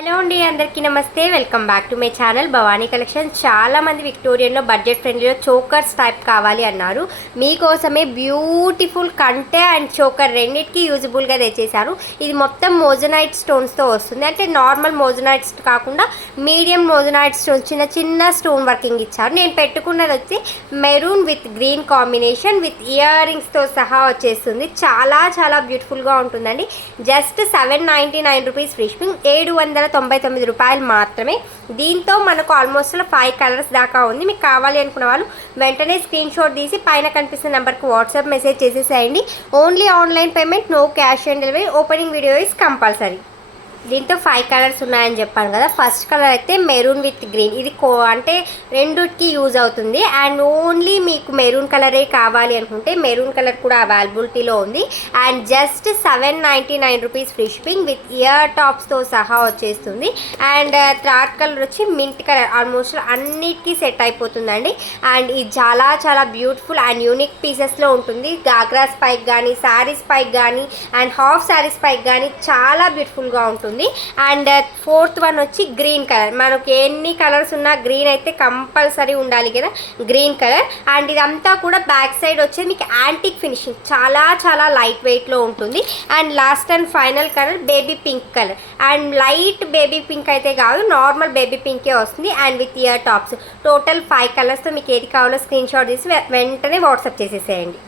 Hello అండి, అందరికీ నమస్తే. Welcome back to my channel Bhavani collection. చాలామంది విక్టోరియన్లో బడ్జెట్ ఫ్రెండ్లీలో చోకర్స్ టైప్ కావాలి అన్నారు. మీకోసమే బ్యూటిఫుల్ కంటే అండ్ చోకర్ రెండింటికి యూజబుల్గా తెచ్చేసారు. ఇది మొత్తం మోజనైట్ స్టోన్స్తో వస్తుంది. అంటే నార్మల్ మోజనైట్స్ కాకుండా మీడియం మోజనైట్ స్టోన్స్, చిన్న చిన్న స్టోన్ వర్కింగ్ ఇచ్చారు. నేను పెట్టుకున్నది వచ్చి maroon with green combination with ear రింగ్స్తో సహా వచ్చేస్తుంది. చాలా చాలా బ్యూటిఫుల్గా ఉంటుందండి. జస్ట్ 799 రూపీస్ ఫ్రీ షిప్పింగ్, 799 రూపాయలు మాత్రమే. దీంతో మనకు ఆల్మోస్ట్ 5 కలర్స్ దాకా ఉంది. మీకు కావాలి అనుకున్న వాళ్ళు వెంటనే స్క్రీన్ షాట్ తీసి పైన కనిపిస్తున్న నెంబర్కి వాట్సాప్ మెసేజ్ చేసేసేయండి. Only online payment, no cash on delivery. Opening video is compulsory. దీంతో 5 కలర్స్ ఉన్నాయని చెప్పాను కదా. ఫస్ట్ కలర్ అయితే మెరూన్ విత్ గ్రీన్. ఇది అంటే రెండుకి యూజ్ అవుతుంది. అండ్ ఓన్లీ మీకు మెరూన్ కలరే కావాలి అనుకుంటే మెరూన్ కలర్ కూడా అవైలబిలిటీలో ఉంది. And just 799 rupees free shipping with ear టాప్స్తో సహా వచ్చేస్తుంది. అండ్ థర్డ్ కలర్ వచ్చి మింట్ కలర్. ఆల్మోస్ట్ అన్నిటికీ సెట్ అయిపోతుందండి. అండ్ ఇది చాలా చాలా బ్యూటిఫుల్ అండ్ యూనిక్ పీసెస్లో ఉంటుంది. గాగ్రాస్ పైకి కానీ, శారీస్ పైకి కానీ, అండ్ హాఫ్ శారీస్ పైకి కానీ చాలా బ్యూటిఫుల్గా ఉంటుంది. అండ్ ఫోర్త్ వన్ వచ్చి గ్రీన్ కలర్. మనకి ఎన్ని కలర్స్ ఉన్నా గ్రీన్ అయితే కంపల్సరీ ఉండాలి కదా, గ్రీన్ కలర్. అండ్ ఇదంతా కూడా బ్యాక్ సైడ్ వచ్చేది మీకు యాంటిక్ ఫినిషింగ్, చాలా చాలా లైట్ వెయిట్లో ఉంటుంది. And last and final colour baby pink colour. And light baby pink అయితే కాదు, నార్మల్ బేబీ పింకే వస్తుంది. And with ear tops. Total 5 కలర్స్తో మీకు ఏది కావాలో స్క్రీన్ షాట్ తీసి వెంటనే వాట్సాప్ చేసేసేయండి.